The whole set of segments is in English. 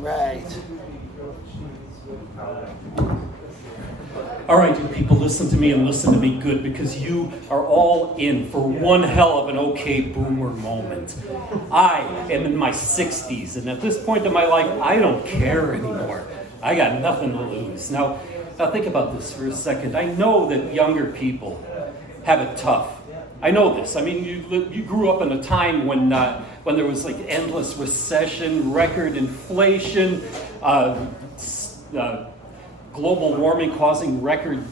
Right. All right, you people, listen to me and listen to me good, because you are all in for one hell of an okay boomer moment. I am in my 60s, and at this point in my life, I don't care anymore. I got nothing to lose. Now think about this for a second. I know that younger people have it tough. I know this. I mean, you grew up in a time when there was like endless recession, record inflation, global warming causing record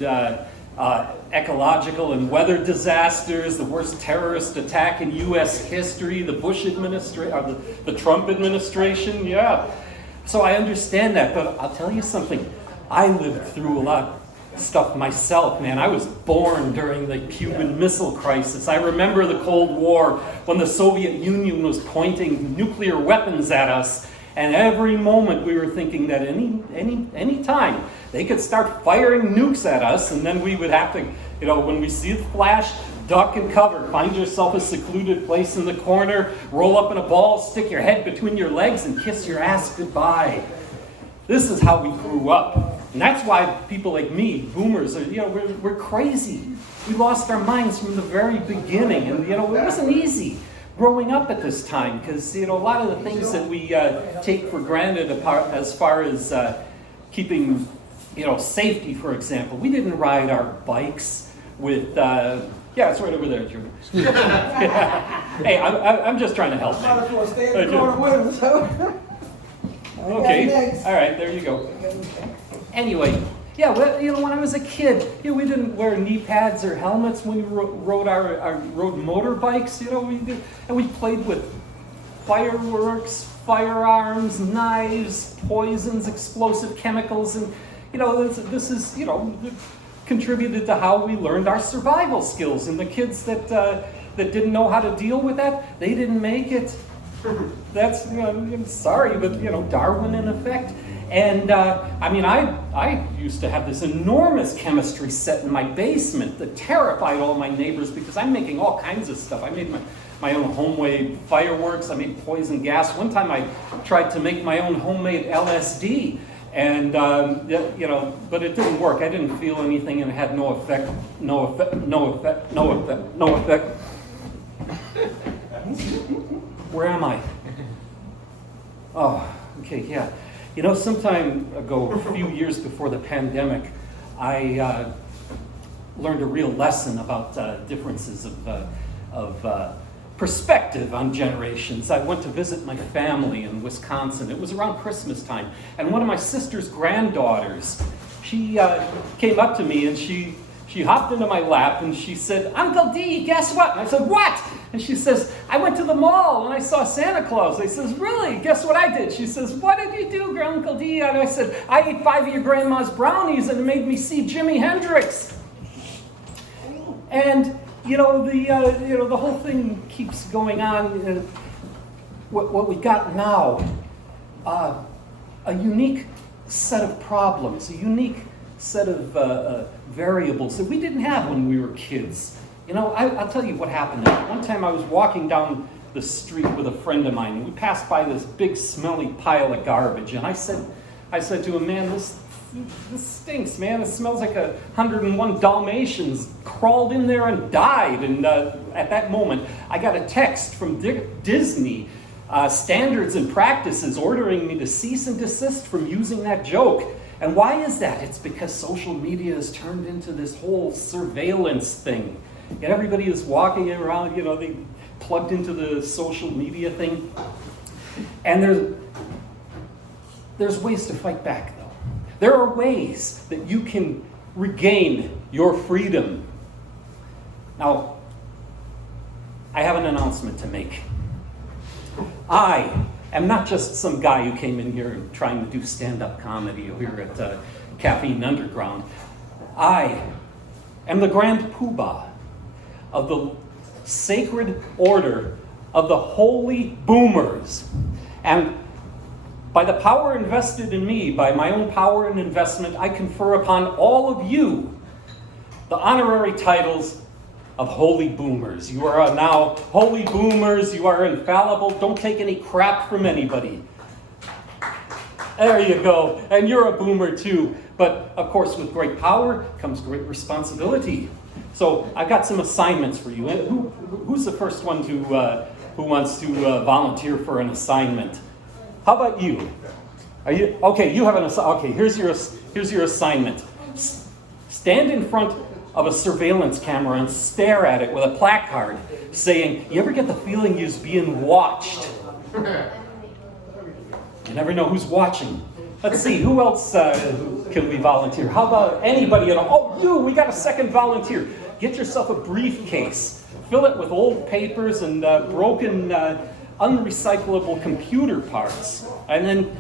ecological and weather disasters, the worst terrorist attack in U.S. history, the the Trump administration. Yeah. So I understand that, but I'll tell you something. I lived through a lot of stuff myself, man. I was born during the Cuban Missile Crisis. I remember the Cold War when the Soviet Union was pointing nuclear weapons at us, and every moment we were thinking that any time they could start firing nukes at us, and then we would have to, when we see the flash, duck and cover. Find yourself a secluded place in the corner, roll up in a ball, stick your head between your legs, and kiss your ass goodbye. This is how we grew up. And that's why people like me, boomers, are, we're crazy. We lost our minds from the very beginning. And, it wasn't easy growing up at this time, because, a lot of the things that we take for granted as far as keeping, safety, for example. We didn't ride our bikes with, yeah, it's right over there, Jimmy. Hey, I'm just trying to help. Stay in the corner with him, so. Okay, all right, there you go. Anyway, yeah, well, when I was a kid, we didn't wear knee pads or helmets when we rode motorbikes. We played with fireworks, firearms, knives, poisons, explosive chemicals, and this is contributed to how we learned our survival skills. And the kids that didn't know how to deal with that, they didn't make it. That's, I'm sorry, but, Darwin in effect. And, I used to have this enormous chemistry set in my basement that terrified all my neighbors, because I'm making all kinds of stuff. I made my own homemade fireworks. I made poison gas. One time I tried to make my own homemade LSD, and, but it didn't work. I didn't feel anything, and it had no effect. Where am I? Oh, okay, yeah. Some time ago, a few years before the pandemic, I learned a real lesson about differences of perspective on generations. I went to visit my family in Wisconsin. It was around Christmas time, and one of my sister's granddaughters, she came up to me, and she hopped into my lap, and she said, "Uncle D, guess what?" And I said, "What?" And she says, "I went to the mall and I saw Santa Claus." I says, "Really? Guess what I did?" She says, "What did you do, Uncle D?" And I said, "I ate 5 of your grandma's brownies, and it made me see Jimi Hendrix." And the whole thing keeps going on. What we got now, a unique set of problems, a unique set of variables that we didn't have when we were kids. I'll tell you what happened. One time I was walking down the street with a friend of mine, and we passed by this big smelly pile of garbage, and I said to him, "Man, this stinks, man. It smells like 101 Dalmatians crawled in there and died." And at that moment, I got a text from Disney, Standards and Practices, ordering me to cease and desist from using that joke. And why is that? It's because social media has turned into this whole surveillance thing. And everybody is walking around, they plugged into the social media thing. And there's ways to fight back, though. There are ways that you can regain your freedom. Now, I have an announcement to make. I am not just some guy who came in here trying to do stand-up comedy here at Caffeine Underground. I am the Grand Poobah of the Sacred Order of the Holy Boomers. And by the power invested in me, by my own power and investment, I confer upon all of you the honorary titles of Holy Boomers. You are now Holy Boomers. You are infallible. Don't take any crap from anybody. There you go. And you're a boomer too. But of course, with great power comes great responsibility. So I've got some assignments for you. Who's the first one who wants to volunteer for an assignment? How about you? Are you okay? You have an assignment. Okay, here's your assignment. Stand in front of a surveillance camera and stare at it with a placard saying, "You ever get the feeling you're being watched?" You never know who's watching. Let's see, who else can we volunteer? How about anybody at all? Oh, you, we got a second volunteer. Get yourself a briefcase. Fill it with old papers and broken, unrecyclable computer parts. And then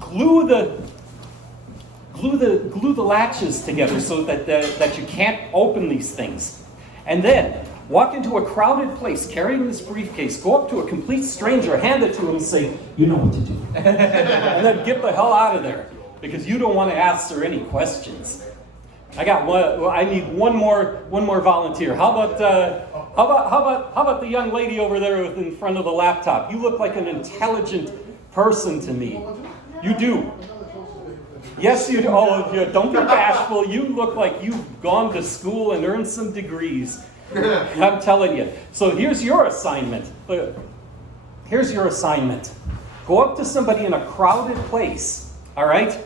glue the latches together so that you can't open these things. And then walk into a crowded place carrying this briefcase, go up to a complete stranger, hand it to him and say, "You know what to do." And then get the hell out of there because you don't want to answer any questions. I need one more volunteer. How about the young lady over there in front of the laptop? You look like an intelligent person to me. You do. Yes, you do. Oh, don't be bashful. You look like you've gone to school and earned some degrees. I'm telling you. So here's your assignment. Here's your assignment. Go up to somebody in a crowded place, all right?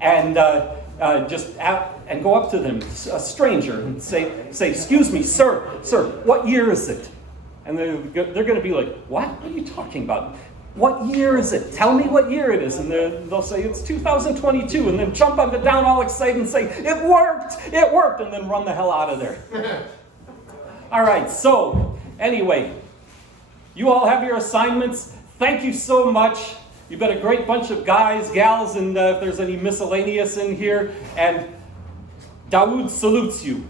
And and go up to them, a stranger, and say, "Excuse me, sir, what year is it?" And they're going to be like, "What are you talking about? What year is it? Tell me what year it is." And they'll say, "It's 2022, and then jump up and down all excited and say, "It worked, and then run the hell out of there. All right, so anyway, you all have your assignments. Thank you so much. You've been a great bunch of guys, gals, and if there's any miscellaneous in here. And Dawoud salutes you.